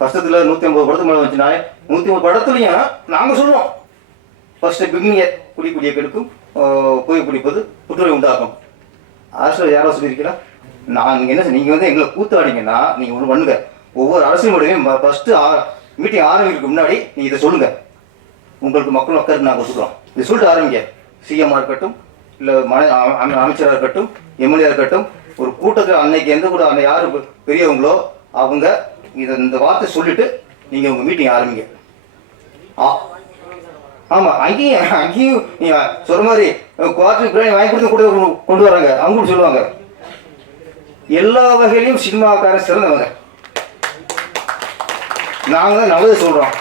வருஷத்தில் நூத்தி ஐம்பது படத்துக்கு மேலே வந்துச்சுனாலே நூத்தி ஐம்பது படத்துலையும் நாங்க சொல்லுவோம். ஃபர்ஸ்ட் பிக்னியர் குடி குடிய கெடுக்கும் ஆஹ் புகை பிடிப்பது புற்றுநோய் உண்டாகும் அரசியல் யாரோ சொல்லியிருக்கீங்களா? நான் என்ன நீங்க வந்து எங்களை கூத்தாடிங்கன்னா நீங்க ஒன்று பண்ணுங்க. ஒவ்வொரு அரசியல் முடிவையும் ஃபர்ஸ்ட் மீட்டிங் ஆரம்பிக்கிறதுக்கு முன்னாடி நீங்க இதை சொல்லுங்க. உங்களுக்கு மக்கள் மக்கள் நாங்கள் கொடுக்குறோம். இதை சொல்லிட்டு ஆரம்பிங்க. சிஎம்மாக இருக்கட்டும் இல்லை மன அமை அமைச்சராக இருக்கட்டும் எம்எல்ஏ இருக்கட்டும் ஒரு கூட்டத்தில் அன்னைக்கு எந்த கூட அந்த யார் பெரியவங்களோ அவங்க இதை இந்த வார்த்தை சொல்லிட்டு நீங்கள் உங்கள் மீட்டிங் ஆரம்பிங்க. ஆ ஆமாம் அங்கேயும் அங்கேயும் நீங்கள் சொல்கிற மாதிரி குவார்டர் பிரியாணி வாங்கி கொடுத்து கூட கொண்டு- வராங்க. அவங்களும் சொல்லுவாங்க. எல்லா வகையிலையும் சினிமாக்காரன் சிறந்தவங்க. நாங்கள் தான் நல்லது சொல்கிறோம்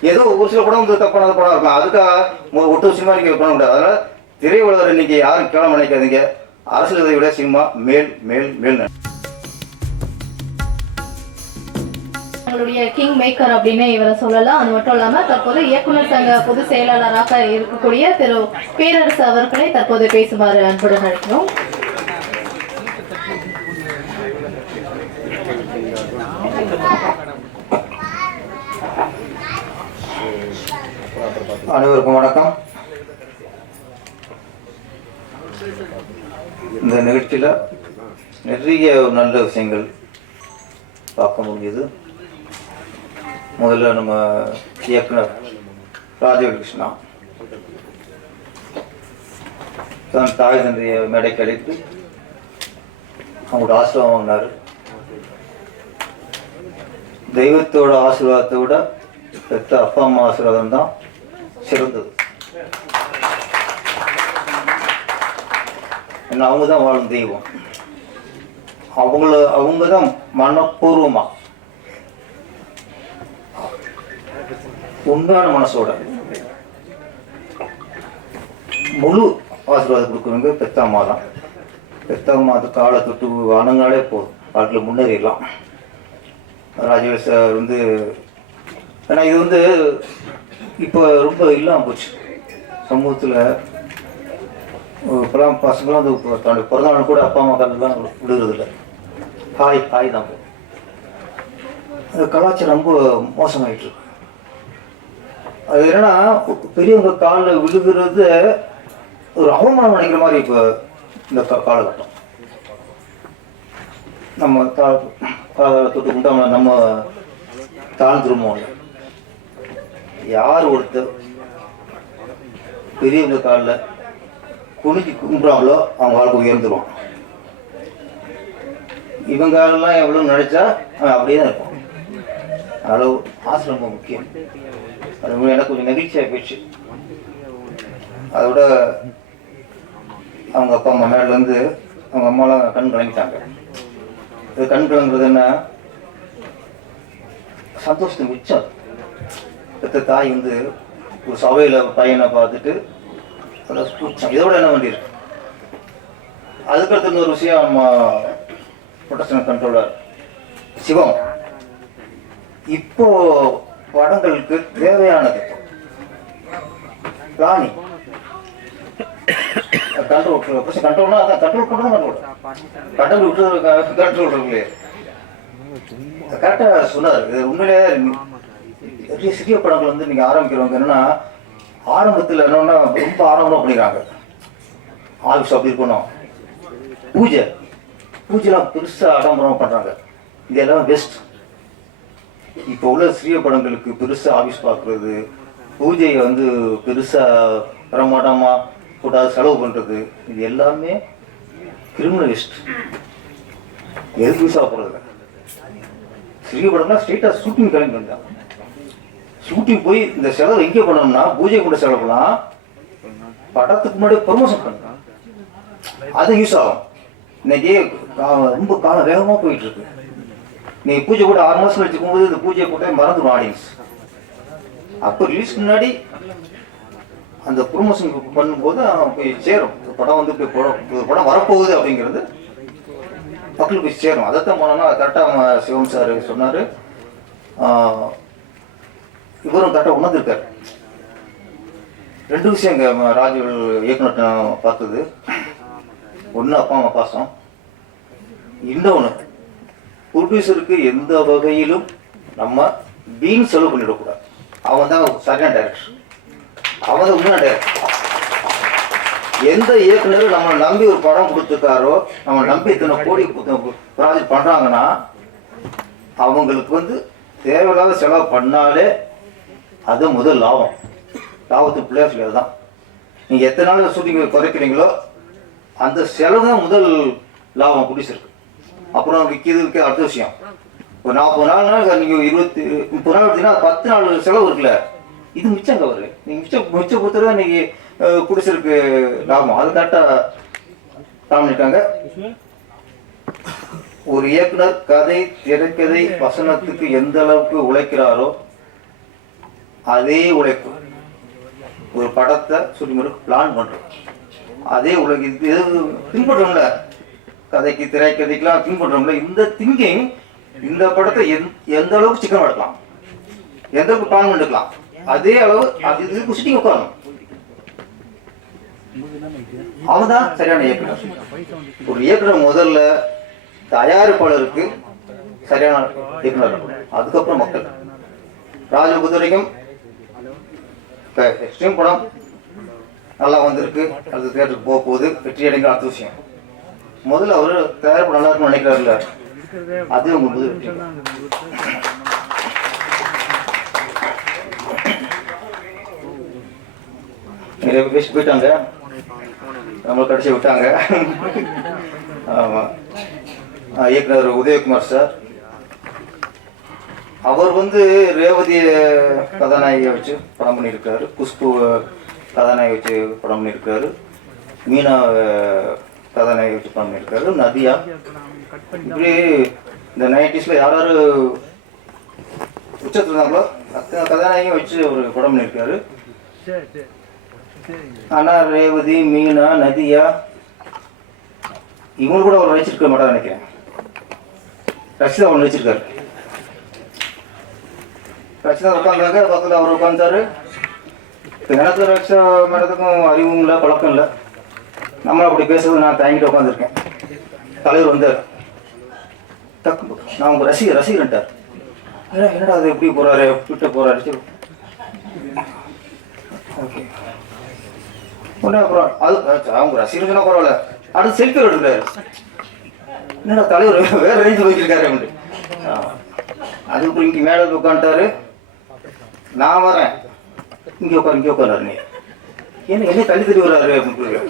ஏதோ ஒரு சில படம் வந்து தப்பான படம் இருக்கும். அதுக்காக ஒட்டு சினிமா நீங்கள் பண்ண முடியாது அதனால் திரையுலகர் இன்னைக்கு யாரும் கேவலம் நினைக்காதீங்க. அரசியலை விட சினிமா மேல் மேல் மேல் எங்களுடைய கிங் மேக்கர் அப்படின்னு இவரை சொல்லலாம். அது மட்டும் இல்லாம தற்போது இயக்குனர் சங்க பொதுச் செயலாளராக இருக்கக்கூடிய திரு பேரரசு அவர்களை தற்போது பேசுமாறு அன்புடன் அழைக்கிறோம். அனைவருக்கும் வணக்கம். இந்த நிகழ்ச்சியில் நிறைய நல்ல விஷயங்கள் பார்க்க முடியுது. முதல்ல நம்ம இயக்குனர் ராஜீவ் கிருஷ்ணா தன் தாய் தந்தைய மேடைக்கு அழைத்து அவங்களோட ஆசீர்வாதம் வாங்கினார். தெய்வத்தோட ஆசீர்வாதத்தை விட பெத்த அப்பா அம்மா ஆசீர்வாதம் தான் சிறந்தது. ஏன்னா அவங்க தான் வாழும் தெய்வம். அவங்கள அவங்க தான் மனப்பூர்வமா உண்மையான மனசோட. முழு ஆசீர்வாதம் கொடுக்குறவங்க பெத்தம்மா தான். பெத்தம்மா அது காலை தொட்டு வணங்காலே போதும். வாழ்க்கையில் முன்னேறிடலாம். ராஜேஷ் சார் வந்து ஏன்னா இது வந்து இப்போ ரொம்ப இல்லாமல் போச்சு. சமூகத்தில் இப்போலாம் பசங்களாம் வந்து தன்னுடைய பிறந்தநாள் கூட அப்பா அம்மா கலந்துலாம் விடுறதில்ல ஹாய் ஹாய் தான். கலாச்சாரம் ரொம்ப மோசமாயிட்டு இருக்கு. அது என்னன்னா பெரியவங்க காலில் விழுகிறது ஒரு அவமானம் நினைக்கிற மாதிரி இப்போ இந்த காலகட்டம். நம்ம தா காலை தொட்டு கும்பிட்டா நம்ம தாழ்ந்துருமோ யார் ஒருத்தர் பெரியவங்க காலில் குனிஞ்சு கும்பிட்றாங்களோ அவங்க வாழ்க்கை உயர்ந்துருவான் இவங்க எல்லாம் எவ்வளோ நினைச்சா அவன் அப்படியே தான் இருப்பான். அளவு ஆசை ரொம்ப முக்கியம். அது உண்மையா எனக்கு கொஞ்சம் நெகிழ்ச்சியாக போயிடுச்சு. அதோட அவங்க அப்பா அம்மா மேலேருந்து அவங்க அம்மாலாம் கண் கலங்கிட்டாங்க. இது கண் கலங்குறது என்ன? சந்தோஷத்துக்கு மிச்சம் பெத்த தாய் வந்து ஒரு சபையில் பையனை பார்த்துட்டு அதை பிடிச்சான் இதோட என்ன வேண்டியிருக்கு அதுக்கடுத்து இன்னொரு விஷயம் நம்ம ப்ரொடக்ஷன் கண்ட்ரோலர் சிவம். இப்போ படங்களுக்கு தேவையானது. ராணி. கண்ட்ரோல் கண்ட்ரோல்னா அதான் கண்ட்ரோல் பண்ணுறது கண்ட்ரோல் கண்ட்ரோல் விட்டு கண்ட்ரோல் இல்லையே கரெக்டாக சொன்னார். இது உண்மையிலேயே நிறைய சிறிய படங்கள் வந்து நீங்கள் ஆரம்பிக்கிறவங்க என்னன்னா ஆரம்பத்தில் என்னன்னா ரொம்ப ஆரம்பம் பண்ணிடுறாங்க ஆஃபீஸ் அப்படி இருக்கணும். பூஜை. பூஜைலாம் பெருசாக ஆடம்பரமாக பண்ணுறாங்க இதெல்லாம் பெஸ்ட் இப்போ உள்ள சிறிய படங்களுக்கு பெருசாக ஆஃபீஸ் பார்க்குறது பூஜையை வந்து பெருசாக பிரமாண்டமாக கூடாது செலவு பண்ணுறது இது எல்லாமே கிரிமினலிஸ்ட் எதுக்கு யூஸ் சிறிய படம்னா ஸ்ட்ரெயிட்டாக ஷூட்டிங் கிளம்பி வந்தான் ஷூட்டிங் போய் இந்த செலவு எங்கே பண்ணணும்னா பூஜை கூட செலவுலாம் படத்துக்கு முன்னாடி ப்ரொமோஷன் பண்ணலாம் அது யூஸ் ஆகும். இன்னைக்கு கா- ரொம்ப காலம் வேகமாக போயிட்டு இருக்கு. நீங்கள் பூஜை கூட ஆறு மாதம் கழிச்சு போது இந்த பூஜையை கூட மறந்துடும் ஆடியன்ஸ் அப்போ ரிலீஸ்க்கு முன்னாடி அந்த ப்ரொமோஷன் பண்ணும்போது போய் சேரும். படம் வந்து போய் படம் படம் வரப்போகுது அப்படிங்கிறது மக்களுக்கு போய் சேரும். அதைத்தான் போனோம்னா கரெக்டாக சிவம் சார் சொன்னார். இவரும் கரெக்டாக உணர்ந்துருக்கார். ரெண்டு விஷயம் இங்கே ராஜு இயக்குனர் பார்த்தது. ஒன்று அப்பா அம்மா பாசம். இன்னொன்று ப்ரொடியூசருக்கு எந்த வகையிலும் நம்ம வீண் செலவு பண்ணிடக்கூடாது. அவன் தான் சரியான டைரக்டர் அவன் தான் உண்மையான டைரக்டர் எந்த இயக்குனர் நம்மளை நம்பி ஒரு படம் கொடுத்துருக்காரோ நம்ம நம்பி இத்தனை கோடி ப்ராஜெக்ட் பண்ணுறாங்கன்னா அவங்களுக்கு வந்து தேவையில்லாத செலவு பண்ணாலே அது முதல் லாபம். லாபத்து பிள்ளையார் தான் நீங்கள் எத்தனை நாள் ஷூட்டிங் குறைக்கிறீங்களோ அந்த செலவு தான் முதல் லாபம் பிடிச்சிருக்கு அப்புறம் விற்கிறது விற்க அடுத்த விஷயம். ஒரு நாற்பது நாள்னா நீங்கள் இருபத்தி முப்பது நாள் எடுத்தீங்கன்னா பத்து நாள் செலவு இருக்குல்ல. இது மிச்சங்க அவரு நீங்கள் மிச்சம் மிச்சம் பொறுத்தவரை இன்னைக்கு குடிச்சிருக்கு லாபம். அது கரெக்டாக பண்ணிட்டாங்க ஒரு இயக்குனர் கதை திரைக்கதை வசனத்துக்கு எந்த அளவுக்கு உழைக்கிறாரோ அதே உழைப்பு. ஒரு படத்தை சொல்லி பிளான் பண்றோம். அதே உலக இது கதைக்கு பின்பற்றோம்ல கதைக்கு திரைக்கதைக்கெல்லாம் பின்பற்றோம்ல இந்த திங்கிங் இந்த படத்தை எந்- எந்த அளவுக்கு சிக்கனம் எடுக்கலாம் எந்த அளவுக்கு பிளான் பண்ணிக்கலாம் அதே அளவு அது இது குசிட்டி உட்காரணும். அவன் தான் சரியான இயக்குனர். ஒரு இயக்குனர் முதல்ல தயாரிப்பாளருக்கு சரியான இயக்குனர் அதுக்கப்புறம் மக்கள். ராஜ பொறுத்தவரைக்கும் எக்ஸ்ட்ரீம் படம் நல்லா வந்திருக்கு. அடுத்த தேட்டருக்கு போக போகுது. வெற்றி அடைங்க அடுத்த விஷயம். முதல்ல அவர் தயாரிப்பு நல்லா இருக்கும்னு நினைக்கிறாருல்ல. அது உங்களுக்கு முதல் நிறைய பேசி போயிட்டாங்க. நம்மளை கடைசி விட்டாங்க. ஆமாம் இயக்குனர் உதயகுமார் சார். அவர் வந்து ரேவதி கதாநாயகியை வச்சு படம் பண்ணியிருக்காரு. குஷ்பு கதாநாயகி வச்சு படம் பண்ணியிருக்காரு. மீனா அஹ், கதாநாயகி வச்சு பண்ணியிருக்காரு நதியா? இப்படி இந்த நைன்டிஸில் யார் யார் உச்சத்தில் இருந்தாங்களோ அத்தனை கதாநாயகம் வச்சு ஒரு படம் பண்ணியிருக்காரு ஆனால் ரேவதி மீனா நதியா இவங்க கூட அவர் வச்சிருக்க மாட்டா நினைக்கிறேன். ரஷிதா ஒன்று வச்சிருக்காரு ரஷிதா உட்காந்தாங்க பக்கத்தில் அவர் உட்காந்தாரு எனக்கு ரக்ஷா மேடத்துக்கும் அறிவும் இல்லை பழக்கம் இல்லை. நம்மளும் அப்படி பேசுறது நான் தயங்கிட்டு உட்காந்துருக்கேன் தலைவர் வந்தார். டக்கு நான் உங்கள் ரசிகர் ரசிகர்ன்ட்டார் என்னடா அது எப்படி போறாரு விட்டு போறாரு. ஓகே. உடனே அப்புறம் அது அவங்க ரசிகர் சொன்னா பரவாயில்ல. அடுத்து செல்ஃபி எடுக்கிறாரு என்னடா தலைவர் வேற ரேஞ்சு போயிருக்காரு அப்படின்ட்டு அதுக்கப்புறம் இங்கே மேலே உட்காந்துட்டாரு நான் வரேன் இங்கே உட்காரு இங்கே உட்காரு நீ என்ன என்ன தள்ளி தள்ளி வர்றாரு அப்படின்னு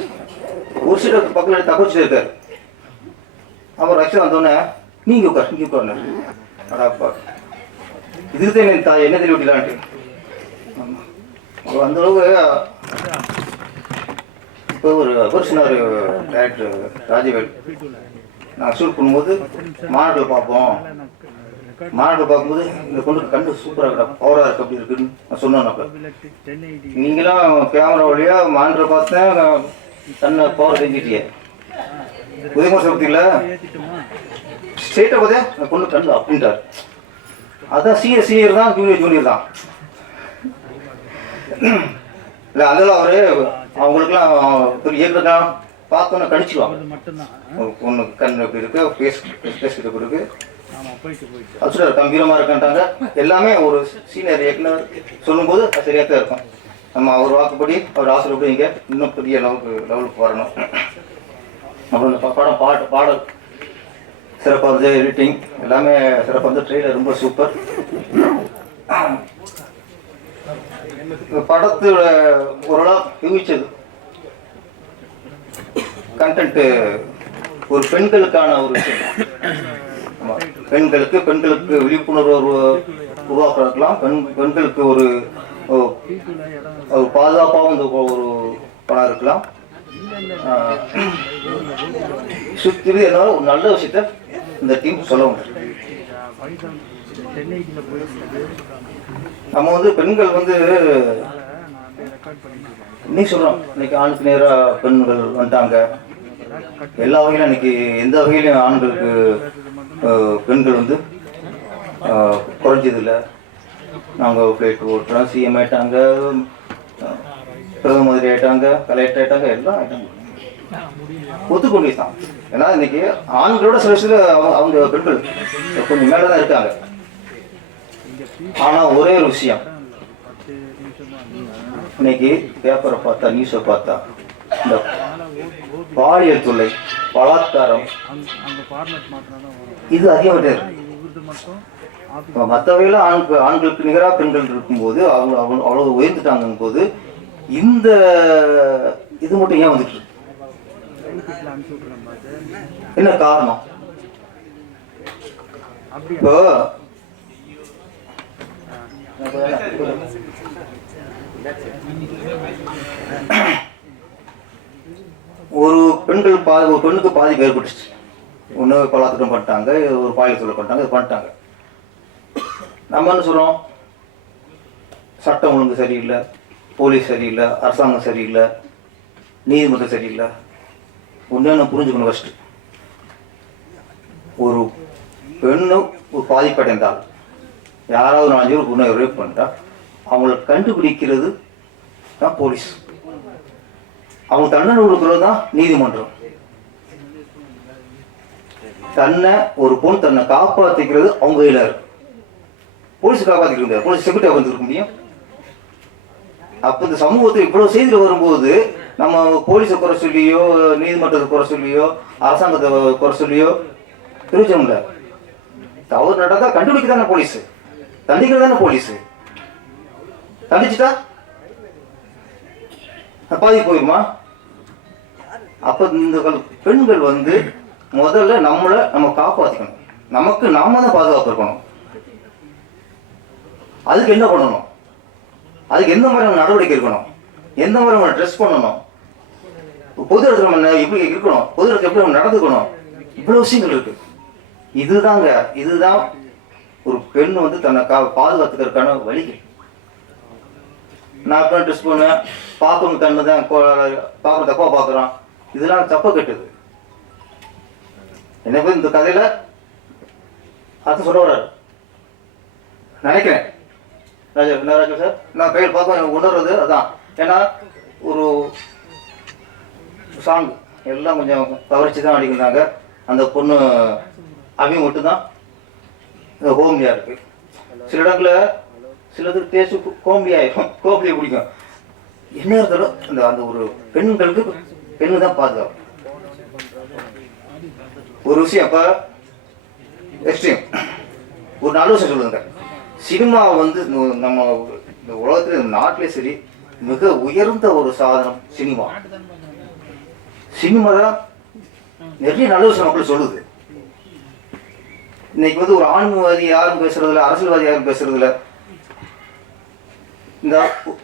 ஒரு பக்கத்தில் தகவச்சு இருக்காரு அப்புறம் ரக்ஷா வந்தோடனே நீங்க உட்கார் இங்கே உட்காருண்ணா அடாப்பா இதுக்கு தான் என்ன தா- என்ன தெரிய விட்டலான்ட்டு அந்த அளவுக்கு இப்போ ஒரு அவர் டேரக்டர் ராஜவேல். நான் ஷூட் பண்ணும்போது மாநாட்டில் பார்ப்போம். மாநாட்டில் பார்க்கும்போது இந்த பொண்ணு கண்டு சூப்பராக இருக்கா பவராக இருக்கு அப்படி இருக்குன்னு நான் சொன்னேன் அப்போ நீங்களாம் கேமரா வழியாக மாநாட்டில் பார்த்தேன் தன்னை பவர் தெரிஞ்சிட்டியே உதயகுமார் சக்தியில் ஸ்ட்ரெயிட்டாக பார்த்தேன் அந்த பொண்ணு கண்டு அப்படின்ட்டார். அதான் சீனியர் சீனியர் தான் ஜூனியர் ஜூனியர் தான். இல்லை அதெல்லாம் அவரு அவங்களுக்குலாம் இயக்குதான் பார்த்தோன்னே கடிச்சிடுவாங்க பொண்ணு கண் எப்படி இருக்கு பேஸ் பேஸ் இப்படி இருக்கு. அது சொல்றாரு கம்பீரமா இருக்கான்ட்டாங்க. எல்லாமே ஒரு சீனியர் இயக்குனர் சொல்லும்போது சரியாக தான் இருக்கும். நம்ம அவர் வாக்குப்படி அவர் ஆசிரியப்படி இங்கே இன்னும் பெரிய லெவலுக்கு லெவலுக்கு வரணும். அப்புறம் இந்த படம் பாட்டு பாடல் சிறப்பாக வந்து எடிட்டிங் எல்லாமே சிறப்பாக வந்து ட்ரெயிலர் ரொம்ப சூப்பர் இந்த படத்தோட ஓரளவு யூகிச்சது. கண்டென்ட்டு ஒரு பெண்களுக்கான ஒரு விஷயம். பெண்களுக்கு பெண்களுக்கு விழிப்புணர்வு உருவா- உருவாக்குறதுக்கெல்லாம் பெண் பெண்களுக்கு ஒரு ஓ. ஓ பாதுகாப்பாகவும் இந்த ஒரு படம் இருக்கலாம். ஆஹ், சுத்தி என்னால ஒரு நல்ல விஷயத்த இந்த டீம் சொல்ல முடியும் நம்ம வந்து பெண்கள் வந்து நீ சொல்றோம். இன்னைக்கு ஆணுக்கு நேரா பெண்கள் வந்துட்டாங்க. எல்லா வகையிலும் இன்னைக்கு எந்த வகையிலும் ஆண்களுக்கு பெண்கள் வந்து அஹ், குறைஞ்சது இல்லை நாங்கள் ஃப்ளைட் ஓட்டுறோம் சிஎம் ஆயிட்டாங்க பிரதம மந்திரி ஆயிட்டாங்க கலெக்டர் ஆயிட்டாங்க எல்லாம் ஆயிட்டாங்க. ஒத்துக்கொண்டு தான். ஏன்னா இன்னைக்கு ஆண்களோட சில சில அவங்க அவங்க பெண்கள் கொஞ்சம் மேலே தான் இருக்காங்க. ஆனால் ஒரே ஒரு விஷயம். இன்னைக்கு பேப்பரை பார்த்தா நியூஸை பார்த்தா இந்த பாலியல் தொல்லை பலாத்காரம் இது அதிகமாக இப்போ மற்றவையெல்லாம் ஆண் ஆண்களுக்கு நிகராக பெண்கள் இருக்கும்போது அவங்க அவங்க அவ்வளோ உயர்ந்துட்டாங்கும் போது இந்த இது மட்டும் ஏன் வந்துட்டு? என்ன காரணம்? இப்போ ஒரு பெண்கள் பாதி ஒரு பெண்ணுக்கு பாதிப்பு ஏற்பட்டுச்சு. ஒன்று பலாத்திட்டம் பண்ணிட்டாங்க ஒரு பாலியல் பண்ணிட்டாங்க இது பண்ணிட்டாங்க. நம்ம என்ன சொல்கிறோம் சட்டம் ஒழுங்கு சரியில்லை போலீஸ் சரியில்லை அரசாங்கம் சரியில்லை நீதிமன்றம் சரியில்லை. ஒன்று புரிஞ்சுக்கணும் ஃபஸ்ட்டு ஒரு பெண்ணு ஒரு பாதிப்படைந்தால் யாராவது நாலஞ்சு பேர் பொண்ணை ரேப் பண்ணிட்டா அவங்கள கண்டுபிடிக்கிறது தான் போலீஸ். அவங்க தண்டனை கொடுக்கறது தான் நீதிமன்றம். தன்னை ஒரு பொண்ணு தன்னை காப்பாற்றிக்கிறது அவங்க கையில் இருக்கு. போலீஸ் காப்பாத்திக்க இருந்தார் போலீஸ் செக்யூரிட்டி வந்துருக்க முடியும்? அப்ப இந்த சமூகத்தில் இவ்வளவு செய்திகள் வரும்போது நம்ம போலீஸை குறை சொல்லியோ நீதிமன்றத்தை குறை சொல்லியோ அரசாங்கத்தை குறை சொல்லியோ பிரயோஜனம் தவறு நடந்தா கண்டுபிடிக்க தானே போலீஸ். தண்டிக்கிற தானே போலீஸ். தண்டிச்சுட்டா? பாதி போயிருமா? அப்ப இந்த பெண்கள் வந்து முதல்ல நம்மளை நம்ம காப்பாத்திக்கணும். நமக்கு நாம தான் பாதுகாப்பு இருக்கணும். அதுக்கு என்ன பண்ணணும்? அதுக்கு எந்த மாதிரியான நடவடிக்கை இருக்கணும் எந்த மாதிரியான ட்ரெஸ் பண்ணணும்? பொது இடத்துல நம்ம எப்படி இருக்கணும். பொது இடத்துல எப்படி நம்ம நடந்துக்கணும்? இவ்வளோ விஷயங்கள் இருக்கு. இதுதாங்க இதுதான் ஒரு பெண் வந்து தன்னை கா பாதுகாத்துக்கிறதுக்கான வழிகள். நான் அப்புறம் ட்ரெஸ் பண்ணேன் பார்க்கணும் தன்மை தான். பார்க்குற தப்பா பார்க்குறான். இதெல்லாம் தப்ப கெட்டது. என்ன இந்த கதையில அது சொல்ல வர்றாரு. நினைக்கிறேன். ராஜா என்ன ராஜா சார்? நான் கையில் பார்க்க எனக்கு உணர்றது அதான். ஏன்னா ஒரு சாங் எல்லாம் கொஞ்சம் கவரிச்சு தான் அடிக்கிறாங்க. அந்த பொண்ணு அவி மட்டும்தான் ஹோம்லியா இருக்கு. சில இடங்கள்ல சிலதுக்கு டேஸ்ட் கோம்லி ஆயிடும் கோம்லியை பிடிக்கும். என்ன இருந்தாலும் அந்த அந்த ஒரு பெண்களுக்கு பெண்ணு தான் பாதுகாப்பு. ஒரு விஷயம் இப்ப எக்ஸ்ட்ரீம் ஒரு நல்ல விஷயம் சொல்லுங்க. சினிமா வந்து நம்ம இந்த உலகத்துல இந்த நாட்டிலே சரி மிக உயர்ந்த ஒரு சாதனம் சினிமா. சினிமா தான் நிறைய நல்ல விஷயம் மக்கள் சொல்லுது. இன்னைக்கு வந்து ஒரு ஆன்மவாதி யாரும் பேசுறதில்ல அரசியல்வாதி யாரும் பேசுறதில்ல. இந்த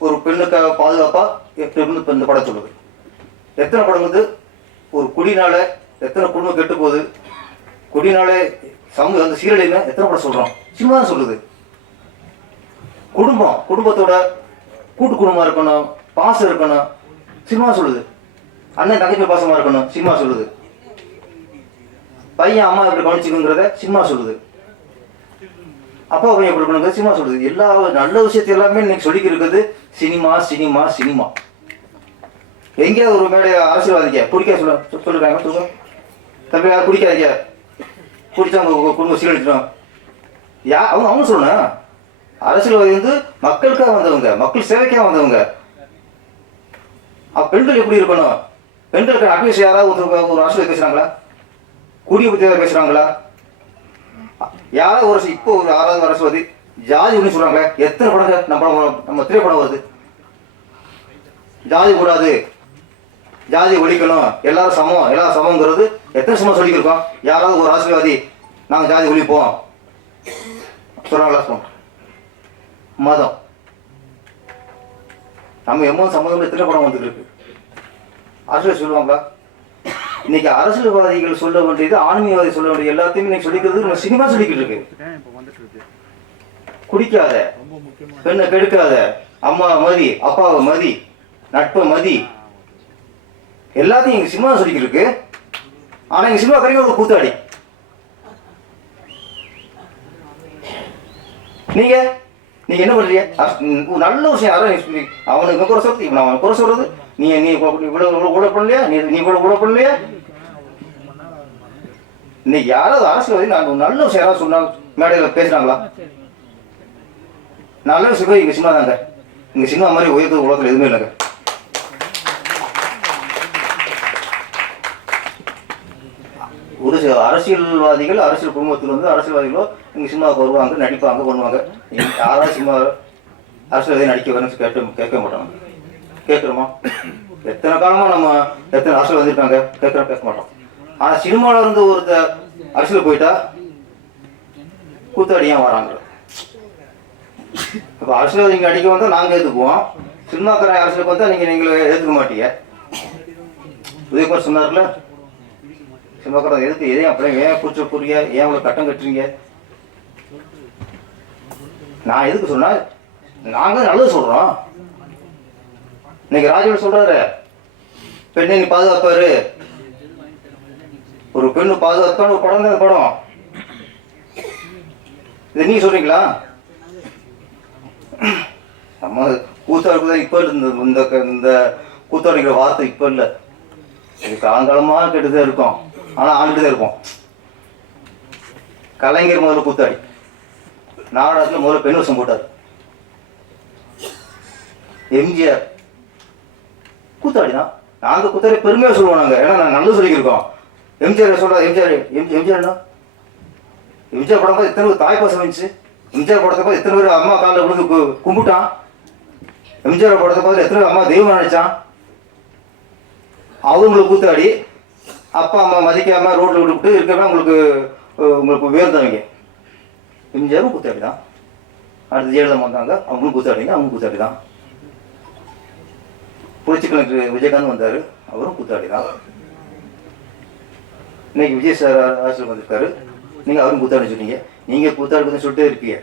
ஒரு பெண்ணுக்காக பாதுகாப்பா எப்படி இருந்து இந்த படம் சொல்லுது. எத்தனை படம் வந்து ஒரு குடினால எத்தனை குடும்பம் கெட்டு போகுது குடினால சமூக அந்த சீரழின்னு எத்தனை படம் சொல்றோம் சினிமா தான் சொல்லுது. குடும்பம் குடும்பத்தோட கூட்டு குடும்பமா இருக்கணும் பாசம் இருக்கணும். சினிமா சொல்லுது. அண்ணன் தங்கச்சி பாசமா இருக்கணும் சினிமா சொல்லுது. பையன் அம்மா எப்படி கவனிச்சுக்கணுங்கிறத சினிமா சொல்லுது. அப்பா பையன் எப்படி பண்ணுங்க சினிமா சொல்லுது. எல்லா நல்ல விஷயத்தை எல்லாமே இன்னைக்கு சொல்லிக்கிட்டு இருக்குது சினிமா சினிமா சினிமா. எங்கேயாவது ஒரு மேடை ஆசீர்வாதிக்க பிடிக்க சொல்ல சொல்லுறாங்க சொல்லுங்க. தம்பி யார் பிடிக்காதீங்க. பிடிச்சா உங்க குடும்பம் சீரழிச்சிடும். யா அவங்க அவங்க சொல்லணும். அரசியல்வாதி வந்து மக்களுக்காக வந்தவங்க மக்கள் சேவைக்காக வந்தவங்க. பெண்கள் எப்படி இருக்கணும்? பெண்களுக்கு அட்வைஸ் யாராவது ஒரு ஒரு அரசியல் பேசுறாங்களா? கூடிய பத்தி பேசுறாங்களா? யாராவது ஒரு இப்போ ஒரு ஆறாவது அரசியல்வாதி ஜாதி ஒன்று சொல்றாங்களே எத்தனை படங்க நம்ம படம் நம்ம திரைப்படம் வருது. ஜாதி கூடாது. ஜாதி ஒழிக்கணும். எல்லாரும் சமம். எல்லாரும் சமங்கிறது எத்தனை சமம் சொல்லிக்கிருக்கோம் யாராவது ஒரு அரசியல்வாதி நாங்கள் ஜாதி ஒழிப்போம். சொல்றாங்களா? சொல்லுங்க. மதம். நம்ம எம்மோ சம்மதம் எத்தனை படம் வந்துட்டு இருக்கு அரசியல் சொல்லுவாங்களா? இன்னைக்கு அரசியல்வாதிகள் சொல்ல வேண்டியது ஆன்மீகவாதி சொல்ல வேண்டியது எல்லாத்தையுமே இன்னைக்கு சொல்லிக்கிறது நம்ம சினிமா சொல்லிக்கிட்டு இருக்கு. குடிக்காத பெண்ணை கெடுக்காத அம்மா மதி அப்பாவை மதி நட்பை மதி. எல்லாத்தையும் எங்க சினிமா சொல்லிக்கிட்டு இருக்கு. ஆனா எங்க சினிமா கரைக்கு ஒரு கூத்தாடி. நீங்க? நீங்க என்ன பண்றீங்க அஸ்- நல்ல விஷயம் யாரும் நீ சொல்லி அவனுக்கு குறை சொல்றது இவன் அவன் குறை சொல்றது. நீ நீ இவ்வளவு இவ்வளவு கூட பண்ணலையா? நீ நீ இவ்வளவு கூட பண்ணலையா? இன்னைக்கு யாராவது அரசியல்வாதி நான் நல்ல விஷயம் யாராவது சொன்னா மேடையில் பேசுறாங்களா? நல்ல விஷயம் இங்க சினிமா தாங்க இங்க சினிமா மாதிரி உயர்ந்த உலகத்தில் எதுவுமே இல்லைங்க ஒரு சில அரசியல்வாதிகள் அரசியல் குடும்பத்தில் வந்து அரசியல்வாதிகளோ இங்கே சினிமாவுக்கு வருவாங்க நடிப்பாங்க பண்ணுவாங்க. யாராவது சினிமா அரசியல்வாதி நடிக்க வேணும்னு கேட்டு கேட்க மாட்டாங்க கேட்குறோமா எத்தனை காலமாக நம்ம எத்தனை அரசியல் வந்திருக்காங்க கேட்குறோம் கேட்க மாட்டோம். ஆனால் சினிமாவில் இருந்து ஒருத்தர் அரசியல் போயிட்டா கூத்தாடியாக வராங்க? இப்போ அரசியல் நீங்கள் அடிக்க வந்தால் நாங்கள் ஏற்றுக்குவோம் சினிமாக்காரன் அரசியலுக்கு வந்தால் நீங்கள் நீங்களே ஏற்றுக்க மாட்டீங்க. உதயகுமார் சொன்னார்ல சினிமாக்காரன் எதுக்கு? எதையும் அப்படியே ஏன் கூச்ச புரிய ஏன் உங்களை கட்டம் கட்டுறீங்க? நான் எதுக்கு சொன்னா நாங்கள் நல்லது சொல்கிறோம் இன்னைக்கு ராஜவன் சொல்றாரு பெண்ணை நீ பாதுகாப்பாரு. ஒரு பெண்ணு பாதுகாப்பான ஒரு படம் தான் படம். இது நீங்க சொல்றீங்களா? நம்ம கூத்தாடுக்கு தான் இப்போ இந்த இந்த இந்த கூத்தாடிக்கிற வார்த்தை இப்போ இல்லை. இது காலங்காலமாக கெட்டுதான் இருக்கும். ஆனால் ஆண்டுட்டு தான் இருக்கும் கலைஞர் முதல்ல கூத்தாடி. நாடகத்தில் முதல்ல பெண் வருஷம் போட்டார். எம்ஜிஆர். கூத்தாடி தான் நாங்கள் கூத்தாடி பெருமையாக சொல்லுவோம் நாங்கள் ஏன்னா நாங்கள் நல்லது சொல்லியிருக்கோம் எம்ஜிஆர் சொல்கிறார் எம்ஜிஆர் எம் எம்ஜிஆர் எம்ஜிஆர் படம் பார்த்து எத்தனை பேர் தாய் பாசம் வந்துச்சு எம்ஜிஆர் படத்தை பார்த்து எத்தனை பேர் அம்மா காலில் விழுந்து கும்பிட்டான்? எம்ஜிஆர் படத்தை பார்த்து எத்தனை பேர் அம்மா தெய்வம் நினைச்சான்? அவங்களுக்கு கூத்தாடி. அப்பா அம்மா மதிக்காம ரோட்டில் விட்டுவிட்டு இருக்கிறவங்க உங்களுக்கு உங்களுக்கு உயர்ந்தவங்க எம்ஜிஆரும் கூத்தாடி தான் அடுத்து ஜெயலலிதா வந்தாங்க. அவங்களும் கூத்தாடிங்க அவங்க கூத்தாடி தான் புரட்சி கலைஞர் விஜயகாந்த் வந்தார். அவரும் கூத்தாடி தான் இன்னைக்கு விஜய் சார் ஆசிரியர் வந்திருக்காரு. நீங்கள் அவரும் கூத்தாடி சொன்னீங்க. நீங்கள் கூத்தாடுன்னு சொல்லிட்டே இருப்பீங்க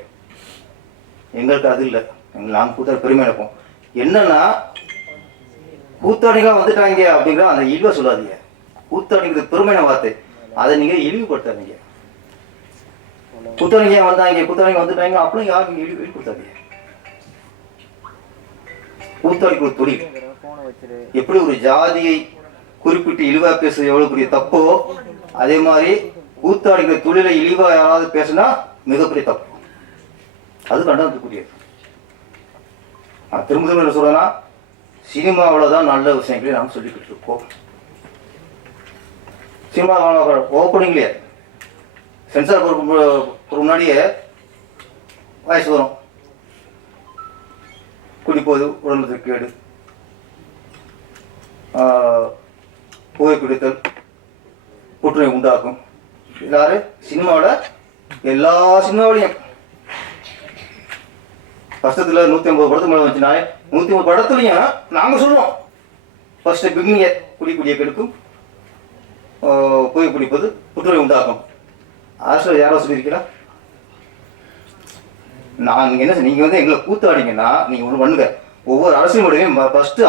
எங்களுக்கு அது இல்லை. நாங்கள் கூத்தாடி பெருமை நினைப்போம் என்னன்னா கூத்தாடிங்க வந்துட்டாங்க அப்படிங்கிற அந்த இல்லை சொல்லாதீங்க. கூத்தாடிங்கிறது பெருமையான வார்த்தை. அதை நீங்கள் இழிவுபடுத்தாதீங்க. கூத்தாடிங்க வந்தாங்க? கூத்தாடிங்க வந்துட்டாங்க. அப்படியும் யாரும் இழிவு கொடுத்தாதீங்க கூத்தாடிக்கு ஒரு தொழில் எப்படி ஒரு ஜாதியை குறிப்பிட்டு இழிவா பேசுறது எவ்வளவு பெரிய தப்போ அதே மாதிரி கூத்தாடிக்கிற தொழில இழிவா யாராவது பேசினா மிகப்பெரிய தப்பு. அது கண்டனத்துக்குரியது திரும்ப திரும்ப என்ன சொல்றேன்னா சினிமாவில் தான் நல்ல விஷயங்களை நாம் சொல்லிக்கிட்டு இருக்கோம் சினிமா ஓப்பனிங்லேயே சென்சார் போருக்கு முன்னாடியே வயசு வரும். குடிப்போது உடம்புக்கு கேடு. புகை பிடித்தல் புற்றுநோய் உண்டாக்கும். எல்லாரும் சினிமாவோட எல்லா சினிமாவிலையும். வருஷத்துல நூற்றி ஐம்பது படத்துக்கு மேலே வந்துச்சுனா நூற்றி ஐம்பது படத்துலையும் நாங்க சொல்லுவோம். ஃபஸ்ட்டு பிகினிங்க குடி குடியை கெடுக்கும். ஆஹ், புகை பிடிப்பது புற்றுநோய் உண்டாகும். ஆசிரியர் யாரோ சொல்லியிருக்கீங்களா நான் நீங்கள் என்ன நீங்கள் நீங்க வந்து எங்களை கூத்தாடிங்கன்னா நீங்க ஒன்று பண்ணுங்க. ஒவ்வொரு அரசியல் முடிவையும் ஃபர்ஸ்ட்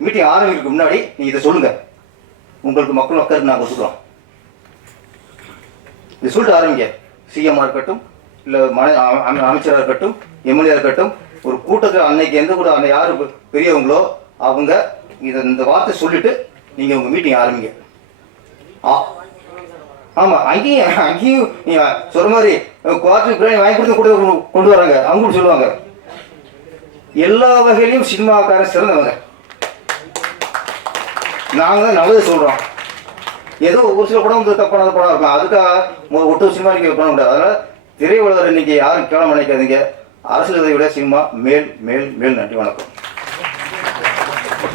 மீட்டிங் ஆரம்பிக்கிறதுக்கு முன்னாடி நீங்க இதை சொல்லுங்க. உங்களுக்கு மக்கள் மக்கள் நாங்கள் சொல்கிறோம் இது சொல்லிட்டு ஆரம்பிங்க. சிஎம்ஆ இருக்கட்டும் இல்லை மன அமை அமைச்சராக இருக்கட்டும் எம்எல்ஏ இருக்கட்டும் ஒரு கூட்டத்தில் அன்னைக்கு எந்த கூட அன்னை யார் பெரியவங்களோ அவங்க இதை இந்த வார்த்தை சொல்லிட்டு நீங்கள் உங்கள் மீட்டிங் ஆரம்பிங்க. ஆ. ஆமாம் அங்கேயும் அங்கேயும் சொல்ற மாதிரி குவார்டர் பிரியாணி வாங்கி கொடுத்து கூட கொண்டு- கொண்டு வராங்க. அவங்களும் சொல்லுவாங்க. எல்லா வகையிலையும் சினிமாக்காரன் சிறந்தவங்க. நாங்க தான் நல்லது சொல்றோம். ஏதோ ஒரு சில படம் வந்து தப்பான படம் இருக்கும். அதுக்காக ஒட்டு சினிமா நீங்க பண்ண முடியாது. அதனால திரையுலகர் இன்னைக்கு யாரும் கேள்வி நினைக்காதீங்க. அரசியலை விட சினிமா மேல் மேல் மேல் நன்றி வணக்கம்.